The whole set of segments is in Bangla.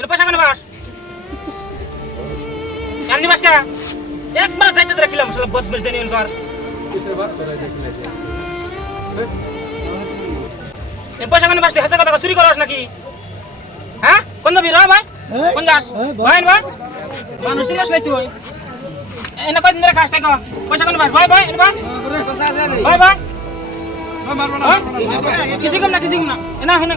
এর পয়সা কেন বাস জানি বাস কা একবার যাইতে রাখিলাম শালা বদমাশ জানি এনকার এর পয়সা কেন বাস হাজার টাকা চুরি করছ নাকি হ্যাঁ কোন যাবি রা ভাই কোন যাস ভাই ভাই মানুষ ছিলাস নাই তুই এনা কয়দিন ধরে খাস টাকা পয়সা কেন বাস ভাই ভাই এনা ভাই ভাই কিছু কম না এনা হনে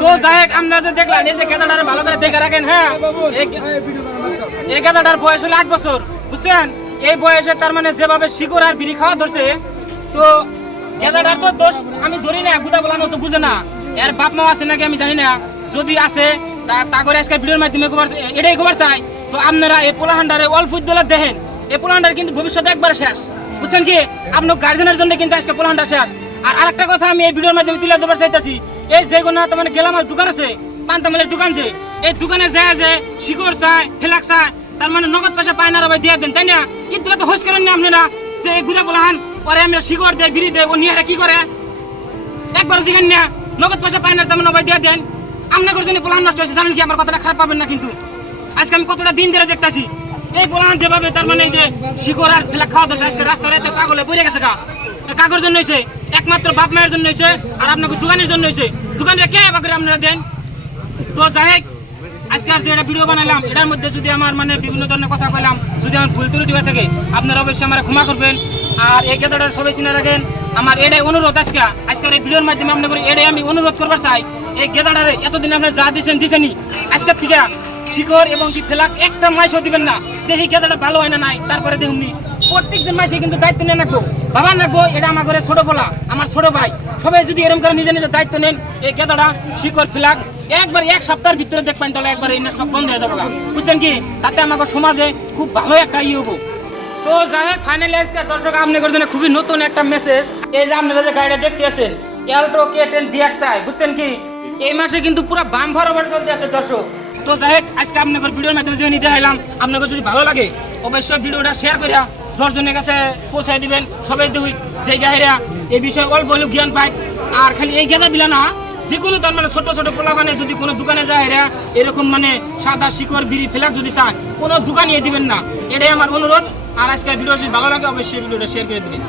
তো যাই আমরা যে দেখলাম এই যে গেদাটার ভালো করে দেখে রাখেন হ্যাঁ এই গেদাটার বয়স হলো 8 বছর বুঝছেন এই বয়সে তার মানে যেভাবে শিকড় আর বিড়ি খাওয়া ধরছে তো গেদাটার তো দোষ আমি ধরি না গুটা বলানো তো বুঝে না এর বাপ মা আছে নাকি আমি জানি না যদি আছে তা করে আজকে ভিডিওর মাধ্যমে এটাই খবর চাই তো আপনারা এই পোলাহান্ডারে অল্প দোলা দেখেন এই পোলাহান্ডার কিন্তু ভবিষ্যতে একবার শেষ বুঝছেন কি আপনার গার্জেনের জন্য কিন্তু আজকে পোলাহান্ডার শেষ আর আরেকটা কথা আমি এই ভিডিওর মাধ্যমে তুলে ধরতে চাইতেছি এই যে কোনো তোমার গেলামাল দোকান আছে পান্তামালের দোকান যে এই দোকানে যায় যে শিকড় চায় ফেলাক চায় তার মানে নগদ পয়সা পায় না ভাই দিয়ে দেন তাই না কিন্তু তো হোস করেন না আপনারা যে এই গুড়া পোলাহান পরে আমরা শিকড় দেয় বিড়ি দেয় ও নিয়ে কি করে একবার জিগান না নগদ পয়সা পায় না তার মানে ভাই দিয়ে দেন আপনার জন্য পোলাহান নষ্ট হয়েছে জানেন কি আমার কথাটা খারাপ পাবেন না কিন্তু আজকে আমি কতটা দিন ধরে দেখতেছি এই পোলাহান যেভাবে তার মানে যে শিকড় আর ফেলা খাওয়া দোষ আজকে রাস্তায় পাগলে পড়ে গেছে কাগর জন্য হয়েছে একমাত্র বাপ মায়ের জন্য হয়েছে আর আপনাকে দোকানের জন্য হয়েছে দোকানে কে করে আপনারা দেন তো যাই হোক আজকে আর যে একটা ভিডিও বানালাম এটার মধ্যে যদি আমার মানে বিভিন্ন ধরনের কথা কইলাম যদি আমার ভুল ত্রুটি হয়ে থাকে আপনারা অবশ্যই আমার ক্ষমা করবেন আর এই গেদাটা সবাই চিনে রাখেন আমার এটাই অনুরোধ আজকের এই ভিডিওর মাধ্যমে আপনাদের এটাই আমি অনুরোধ করবার চাই এই গেদাটারে এতদিন আপনারা যা দিছেনি আজকের থেকে শিকড় এবং কি ফেলাক একটা মাইসও দিবেন না দেখি গেদাটা ভালো হয় না নাই তারপরে দেখুননি প্রত্যেকজন মাসে কিন্তু দায়িত্ব নিয়ে রাখবো বাবা রাখবো এটা আমার ঘরে ছোট বলা আমার ছোট ভাই সবাই যদি এরকম করে নিজে নিজে দায়িত্ব নেন এই গেদাটা শিকড় ফেলাক একবার এক সপ্তাহের ভিতরে দেখবেন তাহলে একবার এই সব বন্ধ হয়ে যাবো বুঝছেন কি তাতে আমাদের সমাজে খুব ভালো একটা হবো তো যাই হোক ফাইনালি আজকে দর্শক আপনাদের জন্য খুবই নতুন একটা মেসেজ এই যে আপনারা যে গাড়িটা দেখতে আছেন অ্যালটো K10 BXi বুঝছেন কি এই মাসে কিন্তু পুরো বাম ভরবার চলতে আছে দর্শক তো যাই হোক আজকে আপনাদের ভিডিওর মাধ্যমে যে নিতে এলাম আপনাদের যদি ভালো লাগে অবশ্যই ভিডিওটা শেয়ার করে 10 জনের কাছে পৌঁছায় দিবেন সবাই দেখে হেরা এই বিষয়ে অল্প হলেও জ্ঞান পায় আর খালি এই গেদা বিলা না যে কোনো তার মানে ছোট ছোট পোলা মানে যদি কোনো দোকানে যায় হেরা এরকম মানে সাদা শিকড় বিড়ি ফেলাক যদি চায় কোনো দোকানিয়ে দিবেন না এটাই আমার অনুরোধ আর আজকের ভিডিও যদি ভালো লাগে অবশ্যই ভিডিওটা শেয়ার করে দিবেন।